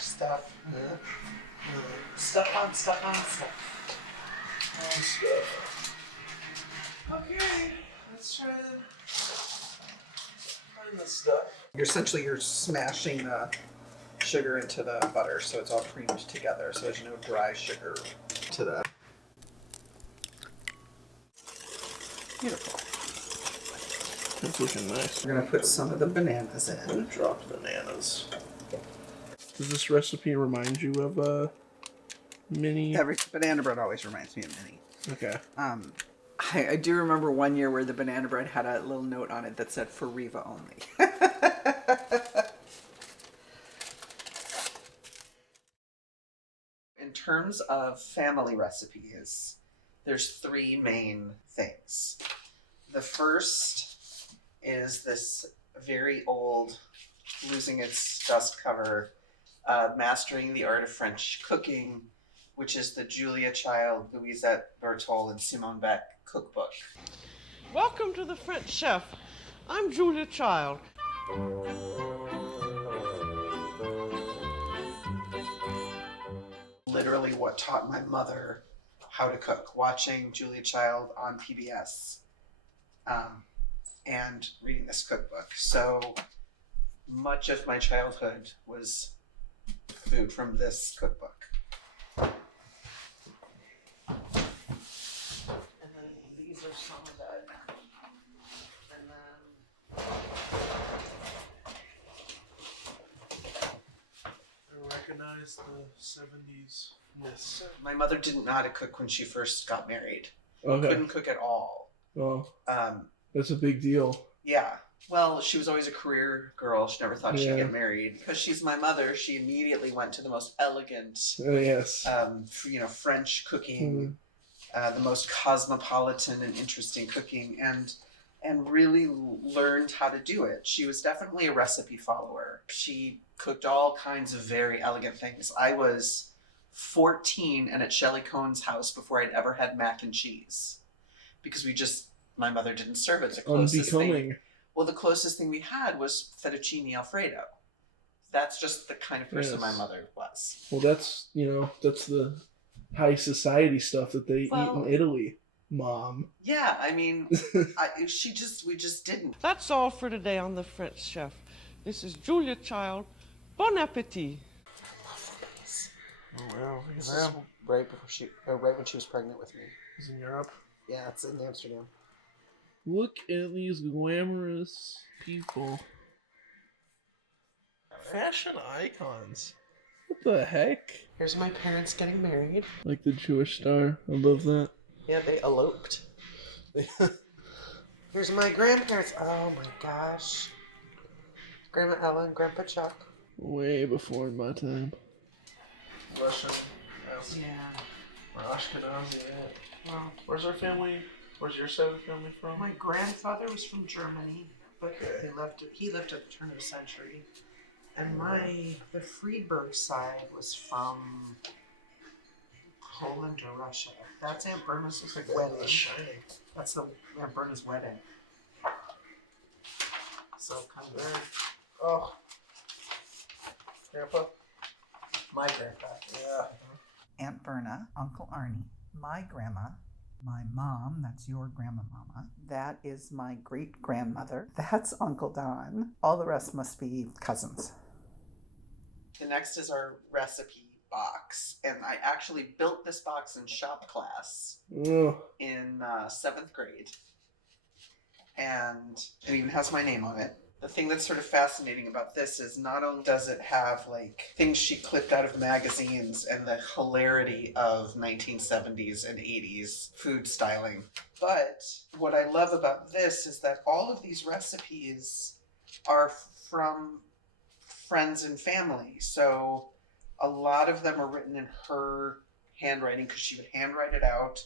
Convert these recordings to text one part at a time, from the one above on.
stuff. Yeah. Stuff on stuff on stuff. Stuff. Okay, let's try to find the stuff. You're smashing the sugar into the butter so it's all creamed together, so there's no dry sugar to the. Beautiful. That's looking nice. We're gonna put some of the bananas in. Dropped bananas. Does this recipe remind you of Minnie? Every banana bread always reminds me of Minnie. Okay. I do remember one year where the banana bread had a little note on it that said "For Riva only." In terms of family recipes, there's three main things. The first is this very old, losing its dust cover, Mastering the Art of French Cooking, which is the Julia Child, Louisette Berthold, and Simone Beck cookbook. Welcome to the French Chef. I'm Julia Child. Literally what taught my mother how to cook, watching Julia Child on PBS and reading this cookbook. So much of my childhood was food from this cookbook. And then these are some of that. And then I recognize the 70s. Yes. my mother didn't know how to cook when she first got married. Okay. Couldn't cook at all. Well, that's a big deal. Yeah. Well, she was always a career girl. She never thought she'd Yeah. get married. Because she's my mother, she immediately went to the most elegant, Yes. French cooking, the most cosmopolitan and interesting cooking, and really learned how to do it. She was definitely a recipe follower. She cooked all kinds of very elegant things. I was 14 and at Shelley Cohn's house before I'd ever had mac and cheese. Because my mother didn't serve it. The closest Unbecoming. the closest thing we had was fettuccine Alfredo. That's just the kind of person Yes. my mother was. Well, that's the high society stuff that they eat in Italy, Mom. Yeah, I mean, we just didn't. That's all for today on the French Chef. This is Julia Child. Bon appetit. Oh, wow. Look at This that. is right when she was pregnant with me. It's in Europe. Yeah, it's in Amsterdam. Look at these glamorous people. Fashion icons. What the heck? Here's my parents getting married. Like the Jewish star. I love that. Yeah, they eloped. Here's my grandparents. Oh my gosh. Grandma Ella and Grandpa Chuck. Way before my time. Russian. Yeah. Ashkenazi. Well, Where's our family? Where's your side of the family from? my grandfather was from Germany, but Okay. he lived at the turn of the century. And the Friedberg side was from Poland or Russia. That's Aunt Berna's wedding. Shining. That's Aunt Berna's wedding. So kind of There. Oh. Grandpa? my grandpa. Yeah. Aunt Berna, Uncle Arnie, my grandma, my mom, that's your grandma mama. That is my great grandmother. That's Uncle Don. All the rest must be cousins. The next is our recipe box. And I actually built this box in shop class Oh. in 7th grade. And it even has my name on it. The thing that's sort of fascinating about this is not only does it have like things she clipped out of magazines and the hilarity of 1970s and 80s food styling, but what I love about this is that all of these recipes are from friends and family. So a lot of them are written in her handwriting because she would handwrite it out.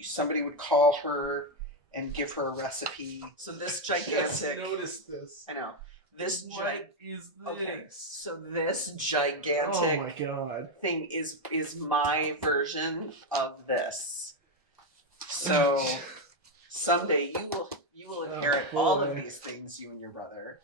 Somebody would call her and give her a recipe. So this gigantic. Notice this. I know. This What is this? Okay, so this gigantic Oh my god. thing is my version of this. So someday you will inherit all of boy. these things, you and your brother.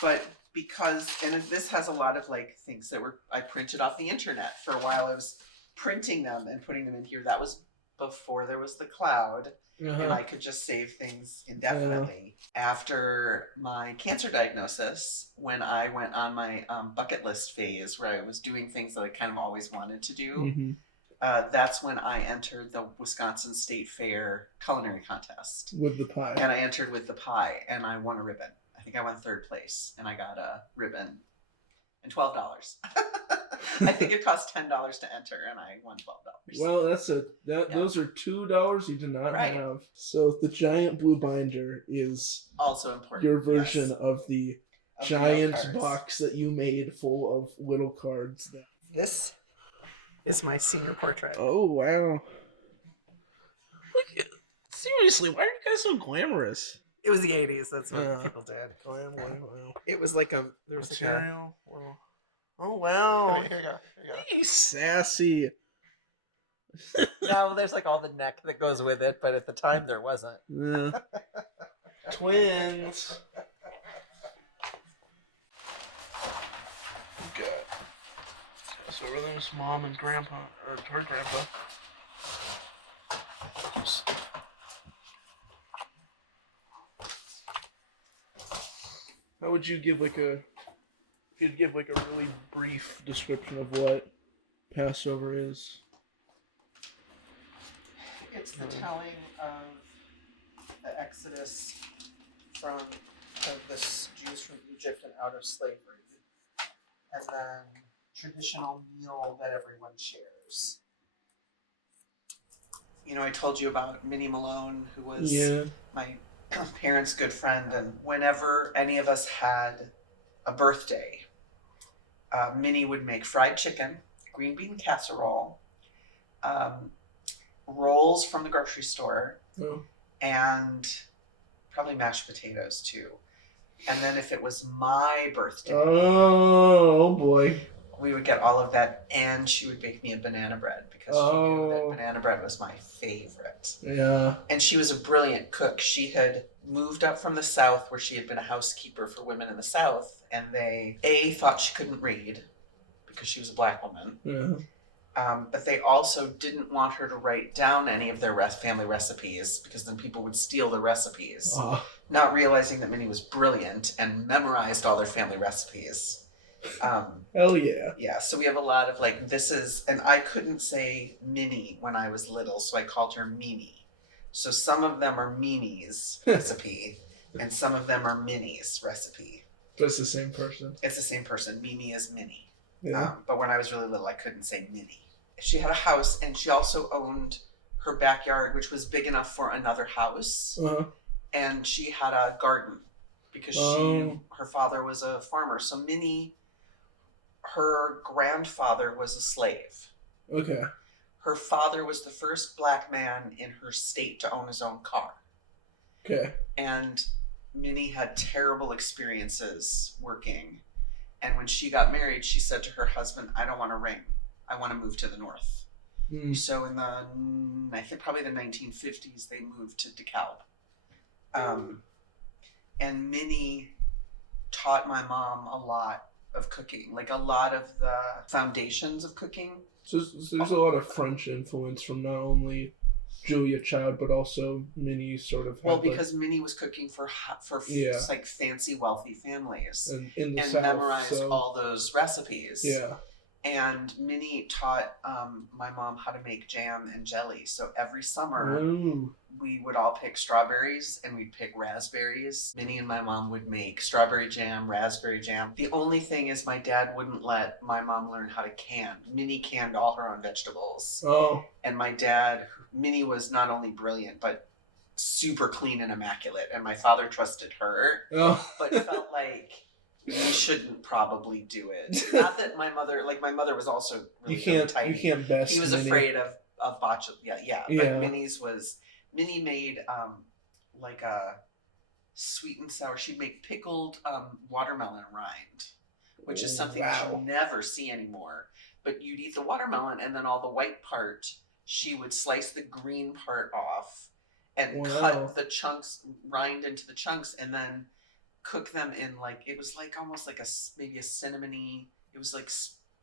But because, and this has a lot of like things that I printed off the internet for a while. I was printing them and putting them in here. That was before there was the cloud. And I could just save things indefinitely. After my cancer diagnosis, when I went on my bucket list phase where I was doing things that I kind of always wanted to do, that's when I entered the Wisconsin State Fair culinary contest. With the pie. And I entered with the pie, and I won a ribbon. I think I won third place, and I got a ribbon and $12. I think it cost $10 to enter, and I won $12. Well, those are $2 you did not have. So the giant blue binder is also important. Your version of the giant box that you made full of little cards. This is my senior portrait. Oh wow! Look, seriously, why are you guys so glamorous? It was the 80s. That's what people did. Glam. Wow. It was like there was material. Oh wow! Here you go. He's sassy. Now there's like all the neck that goes with it, but at the time there wasn't. Yeah. Twins. Okay. So everything's mom and grandpa, or her grandpa. How would you give if you'd give like a really brief description of what Passover is? It's the telling of the Exodus of the Jews from Egypt and out of slavery, and then traditional meal that everyone shares. You know, I told you about Minnie Malone, who was my parents' good friend, and whenever any of us had a birthday, Minnie would make fried chicken, green bean casserole, rolls from the grocery store, and probably mashed potatoes too. And then if it was my birthday, oh boy, we would get all of that, and she would bake me a banana bread because she knew that banana bread was my favorite. Yeah. And she was a brilliant cook. She had moved up from the South where she had been a housekeeper for women in the South, and they thought she couldn't read because she was a black woman. Yeah. But they also didn't want her to write down any of their family recipes because then people would steal the recipes. Not realizing that Minnie was brilliant and memorized all their family recipes. Hell yeah. Yeah, so we have a lot of and I couldn't say Minnie when I was little, so I called her Mimi. So some of them are Mimi's recipe, and some of them are Minnie's recipe. But it's the same person. It's the same person. Mimi is Minnie. Yeah. But when I was really little, I couldn't say Minnie. She had a house, and she also owned her backyard, which was big enough for another house. And she had a garden because her father was a farmer. So Minnie, her grandfather was a slave. Okay. Her father was the first black man in her state to own his own car. Okay. And Minnie had terrible experiences working. And when she got married, she said to her husband, I don't want a ring. I want to move to the north. So in I think probably the 1950s, they moved to DeKalb. And Minnie taught my mom a lot of cooking, like a lot of the foundations of cooking. So there's a lot of French influence from not only Julia Child, but also Minnie sort of. Well, because Minnie was cooking for like fancy, wealthy families, and in the and South, memorized all those recipes. Yeah. And Minnie taught my mom how to make jam and jelly. So every summer, we would all pick strawberries and we'd pick raspberries. Minnie and my mom would make strawberry jam, raspberry jam. The only thing is my dad wouldn't let my mom learn how to can. Minnie canned all her own vegetables. And my dad, Minnie was not only brilliant, but super clean and immaculate. And my father trusted her, but felt like we shouldn't probably do it. Not that my mother was also really tidy. You can't best. He was Minnie. Afraid of botch. Yeah. But Minnie made like a sweet and sour. She'd make pickled watermelon rind, which is something you never see anymore. But you'd eat the watermelon, and then all the white part, she would slice the green part off and cut the chunks, rind into the chunks, and then cook them in like, it was like almost like maybe a cinnamony, it was like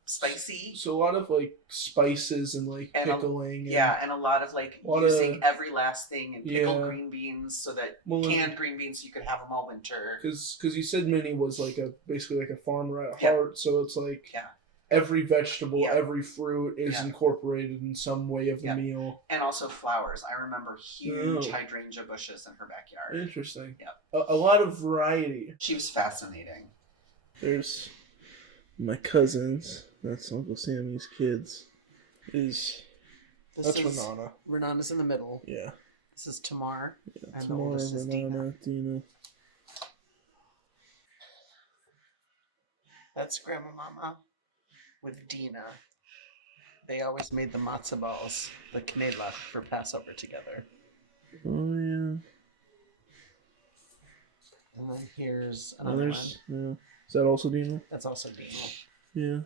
spicy. So a lot of like spices and like And pickling. and a lot of like using every last thing, and pickled green beans, so that canned green beans, so you could have them all winter. Because you said Minnie was like basically like a farmer at heart, so it's like every vegetable, every fruit is incorporated in some way of the meal. And also flowers. I remember huge hydrangea bushes in her backyard. Interesting. Yeah. A lot of variety. She was fascinating. There's my cousins. That's Uncle Sammy's kids. That's Renana. Renana's in the middle. Yeah. This is Tamar. Yeah, and Tamar, the oldest is Dina. That's Grandma Mama with Dina. They always made the matzah balls, the knedlach, for Passover together. Oh, yeah. And then here's another one. Yeah. Is that also Dina? That's also Dina. Yeah.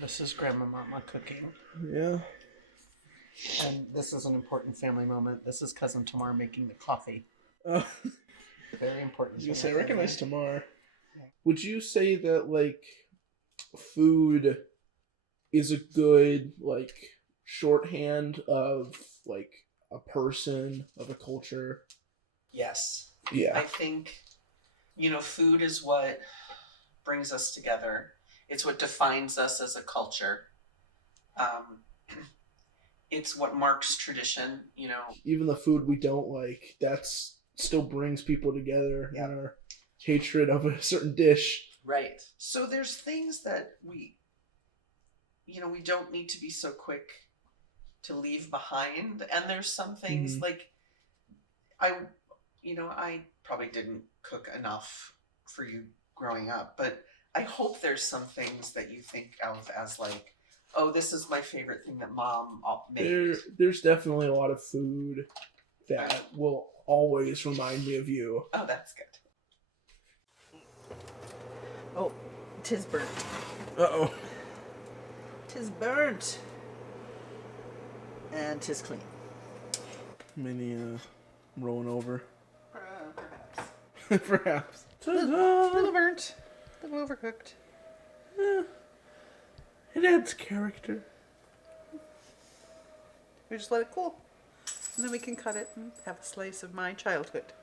This is Grandma Mama cooking. Yeah. And this is an important family moment. This is Cousin Tamar making the coffee. Oh. Very important. I recognize Tamar. Yeah. Would you say that, like, food is a good, like, shorthand of, like, a person, of a culture? Yes. Yeah. I think, food is what brings us together. It's what defines us as a culture. It's what marks tradition, Even the food we don't like, that's still brings people together in our hatred of a certain dish. Right. So there's things that we don't need to be so quick to leave behind. And there's some things like, I probably didn't cook enough for you growing up, but I hope there's some things that you think of as like, oh, this is my favorite thing that Mom made. There's definitely a lot of food that will always remind me of you. Oh, that's good. Oh, 'tis burnt. Uh-oh. 'Tis burnt. And 'tis clean. Minnie rolling over. Perhaps. Perhaps. A little burnt. A little overcooked. It adds character. We just let it cool. And then we can cut it and have a slice of my childhood.